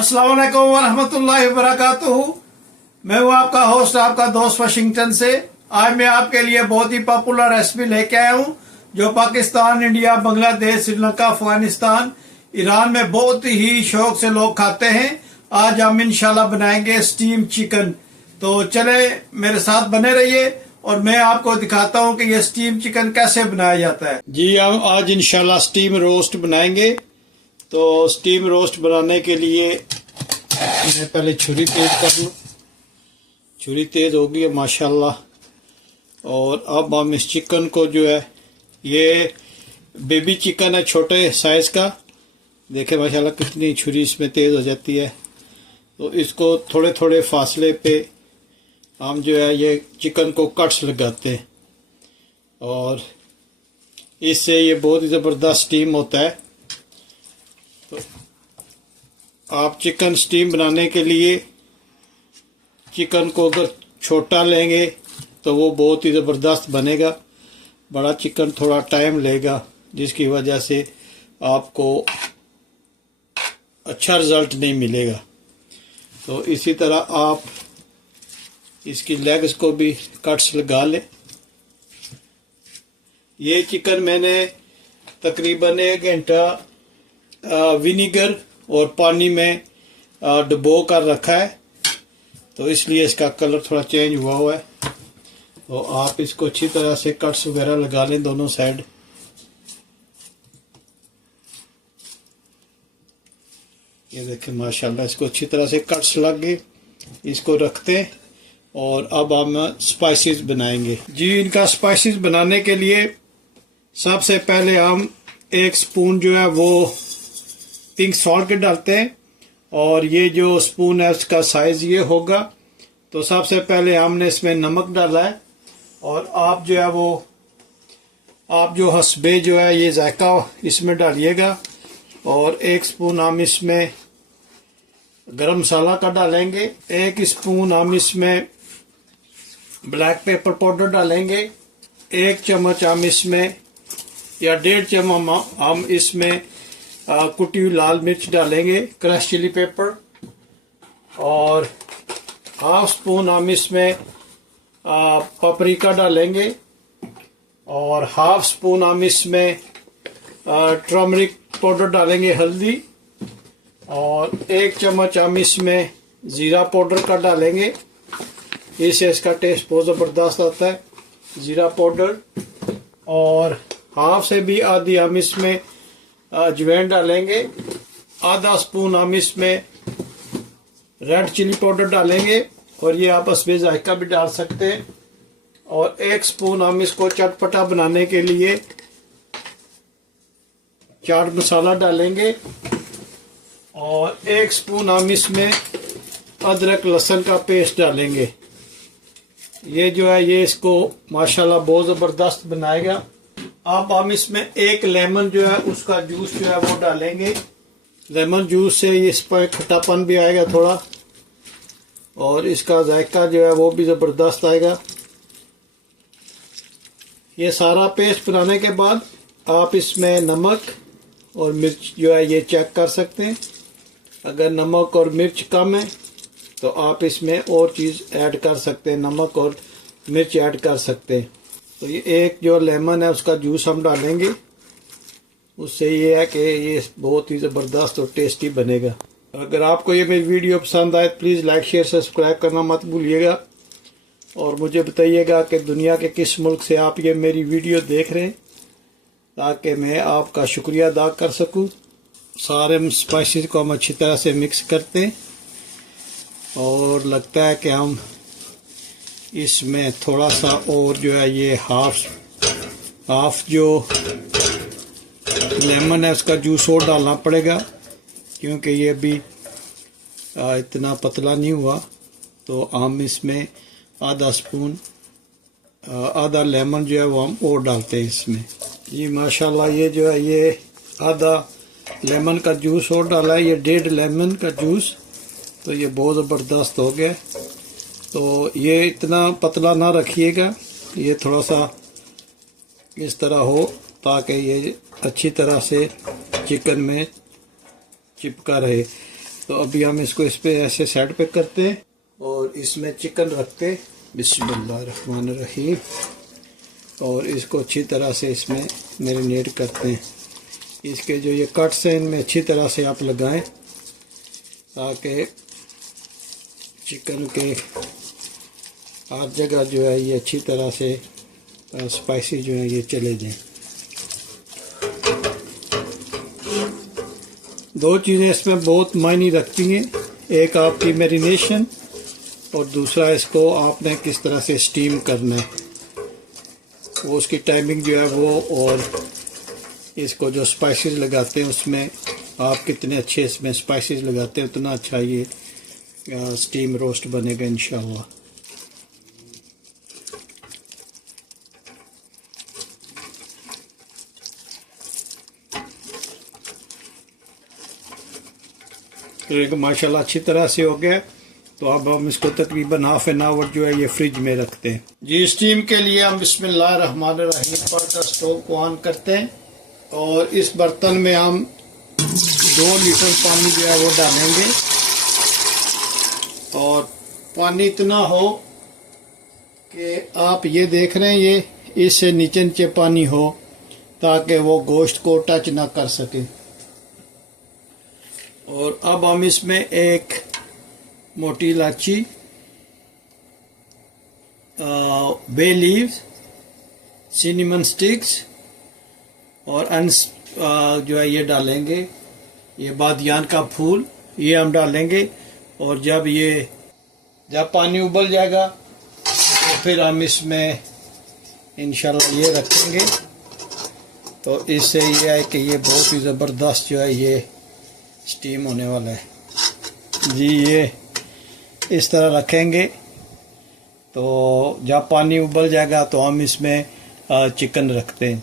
अस्सलाम वालेकुम वरहमतुल्लाहि वबरकातुहू। मैं हूँ आपका होस्ट, आपका दोस्त वाशिंगटन से। आज मैं आपके लिए बहुत ही पॉपुलर रेसिपी लेके आया हूँ जो पाकिस्तान, इंडिया, बांग्लादेश, श्रीलंका, अफगानिस्तान, ईरान में बहुत ही शौक से लोग खाते हैं। आज हम इंशाल्लाह बनाएंगे स्टीम चिकन। तो चले मेरे साथ बने रहिए और मैं आपको दिखाता हूँ कि ये स्टीम चिकन कैसे बनाया जाता है। जी, हम आज इंशाल्लाह स्टीम रोस्ट बनाएंगे। तो स्टीम रोस्ट बनाने के लिए मैं पहले छुरी तेज कर लूँ। छुरी तेज होगी माशाल्लाह। और अब हम इस चिकन को जो है, ये बेबी चिकन है छोटे साइज़ का। देखे माशाल्लाह कितनी छुरी इसमें तेज़ हो जाती है। तो इसको थोड़े थोड़े फासले पे हम जो है ये चिकन को कट्स लगाते हैं और इससे ये बहुत ही ज़बरदस्त स्टीम होता है। तो आप चिकन स्टीम बनाने के लिए चिकन को अगर छोटा लेंगे तो वो बहुत ही ज़बरदस्त बनेगा। बड़ा चिकन थोड़ा टाइम लेगा, जिसकी वजह से आपको अच्छा रिज़ल्ट नहीं मिलेगा। तो इसी तरह आप इसकी लेग्स को भी कट्स लगा लें। ये चिकन मैंने तकरीबन 1 घंटा विनीगर और पानी में डुबो कर रखा है, तो इसलिए इसका कलर थोड़ा चेंज हुआ है। तो आप इसको अच्छी तरह से कट्स वगैरह लगा लें दोनों साइड। ये देखें माशाल्लाह इसको अच्छी तरह से कट्स लग गए। इसको रखते हैं और अब हम स्पाइसेस बनाएंगे। जी, इनका स्पाइसेस बनाने के लिए सबसे पहले हम 1 स्पून जो है वो पिंक सॉल्ट के डालते हैं और ये जो स्पून है उसका साइज़ ये होगा। तो सबसे पहले हमने इसमें नमक डाला है और आप जो है वो आप जो हस्बे जो है ये जायका इसमें डालिएगा। और 1 स्पून हम इसमें गरम मसाला का डालेंगे। 1 स्पून हम इसमें ब्लैक पेपर पाउडर डालेंगे। 1 चम्मच हम इसमें या 1.5 चम्मच हम इसमें कुटी हुई लाल मिर्च डालेंगे, क्रश चिली पेपर। और 1/2 स्पून हम इसमें पपरिका डालेंगे और 1/2 स्पून हम इसमें टर्मरिक पाउडर डालेंगे, हल्दी। और 1 चम्मच हम इसमें ज़ीरा पाउडर का डालेंगे, इससे इसका टेस्ट बहुत ज़बरदस्त आता है, ज़ीरा पाउडर। और 1/2 से भी आधी हम इसमें अजवाइन डालेंगे। 1/2 स्पून हम इसमें रेड चिली पाउडर डालेंगे और ये आप हस्बे जायका भी डाल सकते हैं। और 1 स्पून हम इसको चटपटा बनाने के लिए चाट मसाला डालेंगे। और 1 स्पून हम इसमें अदरक लहसुन का पेस्ट डालेंगे। ये जो है ये इसको माशाल्लाह बहुत ज़बरदस्त बनाएगा। अब हम इसमें 1 लेमन जो है उसका जूस जो है वो डालेंगे। लेमन जूस से इस पर खट्टापन भी आएगा थोड़ा और इसका जायका जो है वो भी ज़बरदस्त आएगा। ये सारा पेस्ट बनाने के बाद आप इसमें नमक और मिर्च जो है ये चेक कर सकते हैं। अगर नमक और मिर्च कम है तो आप इसमें और चीज़ ऐड कर सकते हैं, नमक और मिर्च ऐड कर सकते हैं। तो ये 1 जो लेमन है उसका जूस हम डालेंगे। उससे ये है कि ये बहुत ही ज़बरदस्त और टेस्टी बनेगा। अगर आपको ये मेरी वीडियो पसंद आए प्लीज़ लाइक शेयर सब्सक्राइब करना मत भूलिएगा। और मुझे बताइएगा कि दुनिया के किस मुल्क से आप ये मेरी वीडियो देख रहे हैं, ताकि मैं आपका शुक्रिया अदा कर सकूं। सारे स्पाइसेस को हम अच्छी तरह से मिक्स करते हैं और लगता है कि हम इसमें थोड़ा सा और जो है ये हाफ जो लेमन है उसका जूस और डालना पड़ेगा, क्योंकि ये भी इतना पतला नहीं हुआ। तो हम इसमें आधा लेमन जो है वो हम और डालते हैं इसमें। जी माशाल्लाह ये जो है ये आधा लेमन का जूस और डाला है, ये 1.5 लेमन का जूस। तो ये बहुत ज़बरदस्त हो गया। तो ये इतना पतला ना रखिएगा, ये थोड़ा सा इस तरह हो ताकि ये अच्छी तरह से चिकन में चिपका रहे। तो अभी हम इसको इस पे ऐसे साइड पे करते हैं और इसमें चिकन रखते हैं। बिस्मिल्लाहिर्रहमानिर्रहीम। और इसको अच्छी तरह से इसमें मैरिनेट करते हैं। इसके जो ये कट्स हैं इनमें अच्छी तरह से आप लगाएं ताकि चिकन के हर जगह जो है ये अच्छी तरह से स्पाइसी जो है ये चले जाएं। दो चीज़ें इसमें बहुत मायने रखती हैं, एक आपकी मैरिनेशन और दूसरा इसको आपने किस तरह से स्टीम करना है, वो उसकी टाइमिंग जो है वो, और इसको जो स्पाइसेस लगाते हैं उसमें आप कितने अच्छे इसमें स्पाइसेस लगाते हैं उतना अच्छा ये स्टीम रोस्ट बनेगा इंशाल्लाह। तो माशाल्लाह अच्छी तरह से हो गया। तो अब हम इसको तकरीबन हाफ एन आवर जो है ये फ्रिज में रखते हैं। जी स्टीम के लिए हम बिस्मिल्लाहिर्रहमानिर्रहीम पढ़कर स्टोव को ऑन करते हैं और इस बर्तन में हम 2 लीटर पानी जो है वो डालेंगे और पानी इतना हो कि आप ये देख रहे हैं ये इससे नीचे नीचे पानी हो ताकि वो गोश्त को टच ना कर सके। और अब हम इसमें एक मोटी इलायची, बे लीव्स, सिनेमन स्टिक्स और जो है ये डालेंगे, ये बादियान का फूल ये हम डालेंगे। और जब पानी उबल जाएगा तो फिर हम इसमें इंशाल्लाह ये रखेंगे। तो इससे ये है कि ये बहुत ही ज़बरदस्त जो है ये स्टीम होने वाला है जी। ये इस तरह रखेंगे तो जब पानी उबल जाएगा तो हम इसमें चिकन रखते हैं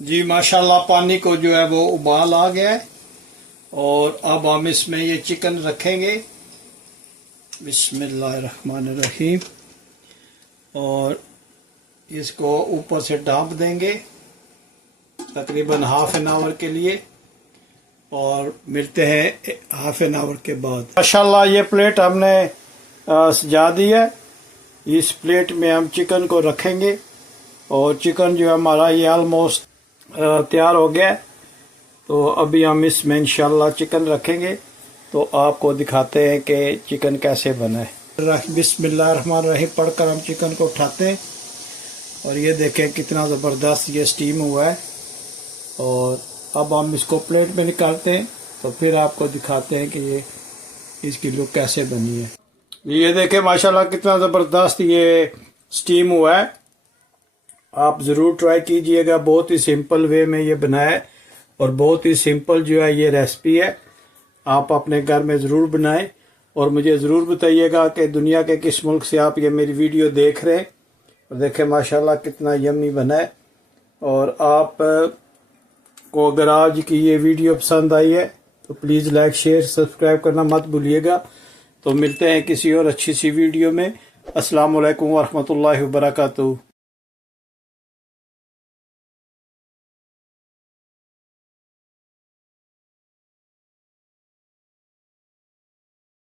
जी। माशाल्लाह पानी को जो है वो उबाल आ गया है और अब हम इसमें ये चिकन रखेंगे। बिस्मिल्लाहिर्रहमानिर्रहीम। और इसको ऊपर से ढाँप देंगे तकरीबन हाफ एन आवर के लिए और मिलते हैं हाफ एन आवर के बाद। माशाल्लाह ये प्लेट हमने सजा दी है। इस प्लेट में हम चिकन को रखेंगे और चिकन जो है हमारा ये ऑलमोस्ट तैयार हो गया है। तो अभी हम इसमें इंशाल्लाह चिकन रखेंगे तो आपको दिखाते हैं कि चिकन कैसे बना है। बिस्मिल्लाहिर्रहमानिर्रहीम पढ़कर हम चिकन को उठाते हैं और ये देखें कितना ज़बरदस्त ये स्टीम हुआ है। और अब हम इसको प्लेट में निकालते हैं तो फिर आपको दिखाते हैं कि ये इसकी लुक कैसे बनी है। ये देखें माशाल्लाह कितना ज़बरदस्त ये स्टीम हुआ है। आप ज़रूर ट्राई कीजिएगा, बहुत ही सिंपल वे में ये बनाया है और बहुत ही सिंपल जो है ये रेसिपी है। आप अपने घर में ज़रूर बनाएं और मुझे ज़रूर बताइएगा कि दुनिया के किस मुल्क से आप ये मेरी वीडियो देख रहे हैं। और देखें माशाल्लाह कितना यम्मी बना है। और आप को अगर आज की ये वीडियो पसंद आई है तो प्लीज़ लाइक शेयर सब्सक्राइब करना मत भूलिएगा। तो मिलते हैं किसी और अच्छी सी वीडियो में। अस्सलाम वालेकुम व रहमतुल्लाहि व बरकातुहू।